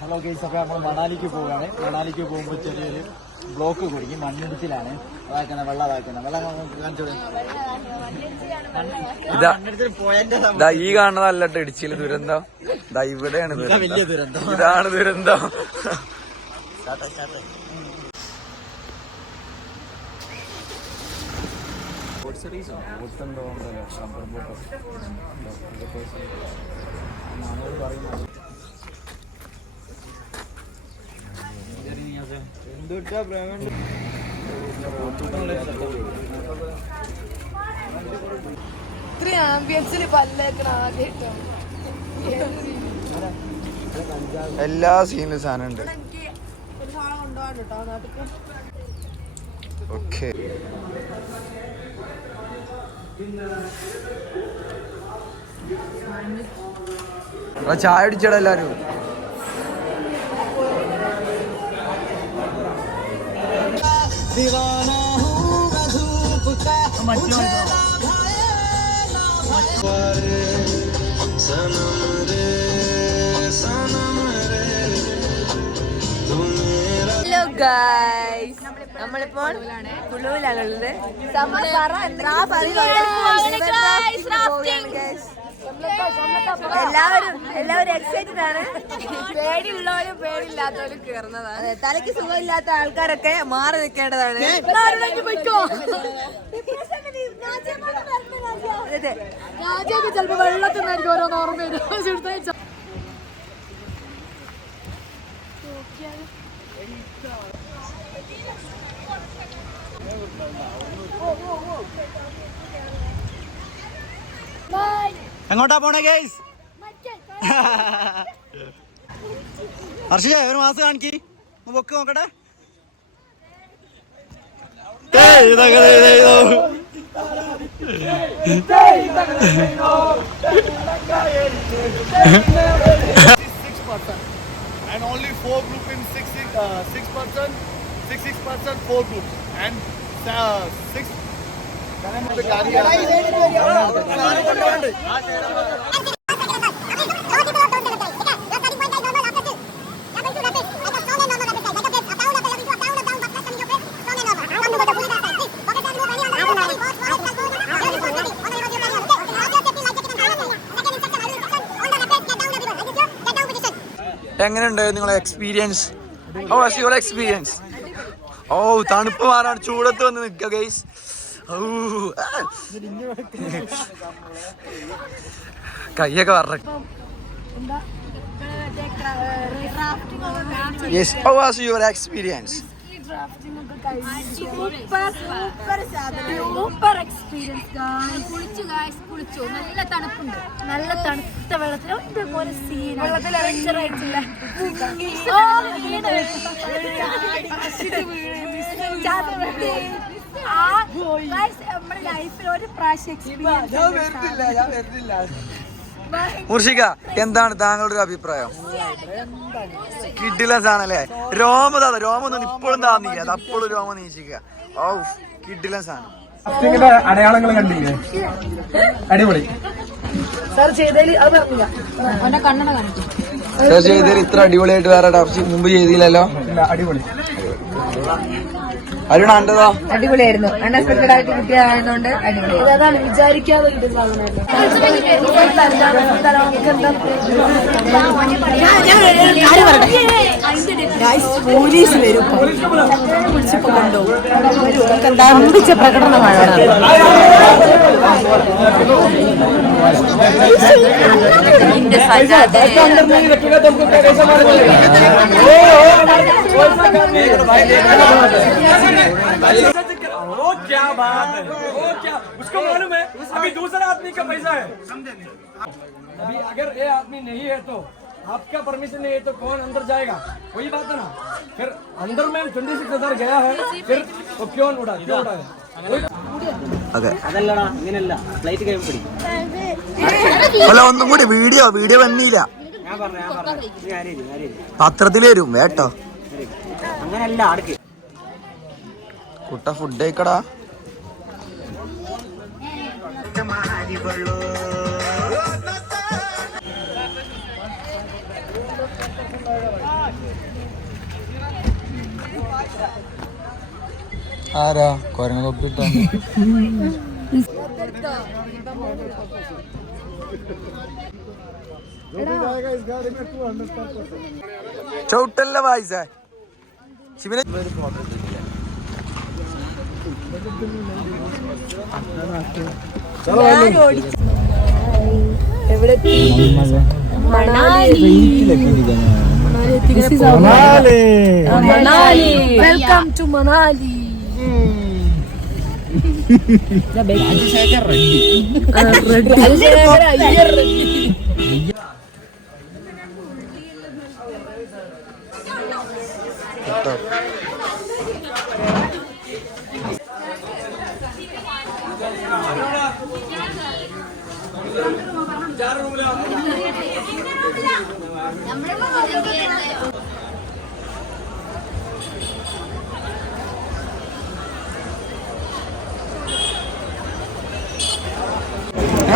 Hello guys, അപ്പോൾ നമ്മൾ മണാലിക്ക് പോവുകയാണ്. മണാലിക്ക് പോകുമ്പോൾ ചെറിയൊരു ബ്ലോക്ക് കുടുങ്ങി, മണ്ണിടിച്ചിലാണ്. അതാക്കുന്ന വെള്ളം കാണിച്ചോളൂ. ഈ കാണുന്നതല്ല ഇടിച്ചില് ദുരന്തം. ഇവിടെയാണ് വലിയ ദുരന്തം. ഇതാണ് ദുരന്തം. ഇത്രയും ആംബിയൻസിൽ പല്ലേക്കണ ആദ്യമായിട്ടോ. എല്ലാ സീനിലും സാധനം ഉണ്ട്. എനിക്ക് ഒരു സാധനം കൊണ്ടുപോകാൻ കേട്ടോ നാട്ടിൽ. ഓക്കെ, ചായ അടിച്ചടാ എല്ലാരും. ഹലോ ഗൈസ്, നമ്മളിപ്പോൾ കുളുവിലാണുള്ളത്. എല്ലാവരും എക്സൈറ്റഡ് ആണ്. പേടിയുള്ളവരും പേടിയില്ലാത്തവരും കയറുന്നതാണ്. തലയ്ക്ക് സുഖമില്ലാത്ത ആൾക്കാരൊക്കെ മാറി നിൽക്കേണ്ടതാണ്. ചിലപ്പോ വെള്ളത്തിൽ നിന്ന് എനിക്ക് ഓരോന്ന് ഓർമ്മ വരും. എങ്ങോട്ടാ പോണേ ഗൈസ്? ഹർഷിയ ഒരു മാസം കാണിക്ക്, ബൊക്ക് നോക്കട്ടെ. And only 4 group in 6%, 6%, 4 groups and 6. എങ്ങനെയുണ്ട് നിങ്ങളെ experience? How was your experience? ഓ, തണുപ്പ് മാറാണ്, ചൂടത്ത് വന്ന് നിൽക്കുക ഗൈസ്. കയ്യൊക്കെ വറ. Yes, how was your experience? Super experience. കുളിച്ചു. നല്ല തണുപ്പുണ്ട്. നല്ല തണുത്ത വെള്ളത്തിൽ ഇതേപോലെ സീൻ വെള്ളത്തിൽ ആയിട്ടില്ല. നമ്മുടെ ലൈഫിൽ ഒരു പ്രാവശ്യം എക്സ്പീരിയൻസ്. മുർഷിക, എന്താണ് താങ്കളുടെ ഒരു അഭിപ്രായം? കിഡിലൻസ് ആണല്ലേ? രോമൊന്നും ഇപ്പോഴും താന്നില്ല, അത് അപ്പോഴും രോമം നീച്ചിക്കുക. ഓ, കിഡിലൻസ് ആണ്. അടയാളങ്ങൾ കണ്ടില്ലേ? അടിപൊളി. സെർച്ച് ചെയ്തതിൽ അത് പറഞ്ഞില്ല. അവന്റെ കണ്ണട കാണിക്കും. സെർച്ച് ചെയ്തതിൽ ഇത്ര അടിപൊളിയായിട്ട് വേറെ മുമ്പ് ചെയ്തില്ലല്ലോ. അടിപൊളി. അരുണ അണ്ടതാ അടിപൊളിയായിരുന്നു. അൺഎക്സ്പെക്ടഡ് ആയിട്ട് കിട്ടിയതുകൊണ്ട് അടിപൊളി. അതാണ് വിചാരിക്കാതെ പോലീസ് വരും, കൊണ്ടുപോകും. പ്രകടനമാണ്. वो क्या बात है, वो क्या उसको मालूम है अभी दूसरा आदमी का पैसा है। अभी अगर ये आदमी नहीं है तो आपका परमिशन नहीं है तो कौन अंदर जाएगा? वही बात है ना। फिर अंदर में 26,000 गया है, फिर तो क्यों उड़ा है? അതല്ലടാ, ഇങ്ങനെയല്ല. ഫ്ലൈറ്റ് കൈ പിടി. അല്ല, ഒന്നും കൂടി വീഡിയോ വന്നില്ല. ഞാൻ പറഞ്ഞു പത്രത്തിൽ വരും വേട്ടോ. അങ്ങനെയല്ല. അടുക്ക് കുട്ട ഫുഡ് കഴിക്കടാ. ആരാ കൊരങ്ങ തൊപ്പിട്ടാണ് ചവിട്ടല്ല വായിച്ച ശിവനെ welcome to Manali.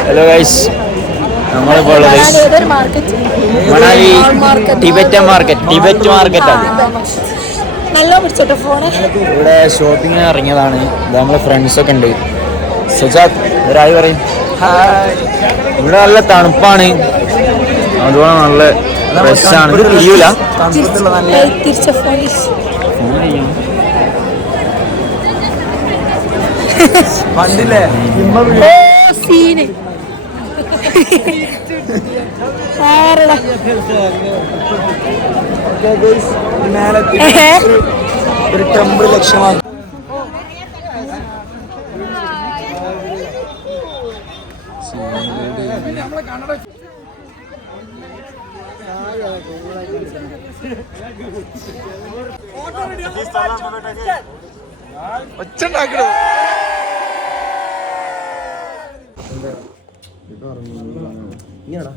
Hello guys, നമ്മളിപ്പോൾ ഉള്ളത് മണാലി ടിബറ്റ് മാർക്കറ്റാണ്. നല്ല പിടിച്ചോട്ടെ ഫോണ്. ഇവിടെ ഷോപ്പിങ്ങിന് ഇറങ്ങിയതാണ്. ഇത് നമ്മളെ ഫ്രണ്ട്സൊക്കെ ഉണ്ട്. സുജാത് ഒരാൾ പറയും. ഇവിടെ നല്ല തണുപ്പാണ്, അതുപോലെ നല്ല ഫ്രഷാണ്. കഴിയൂല തിരിച്ച ഫോൺ പണ്ടില്ലേ സീന് ഒരു ടെമ്പിൾ ലക്ഷ്യമാണ്. ഒച്ചുണ്ടാക്കണോ ഇങ്ങനെയാ.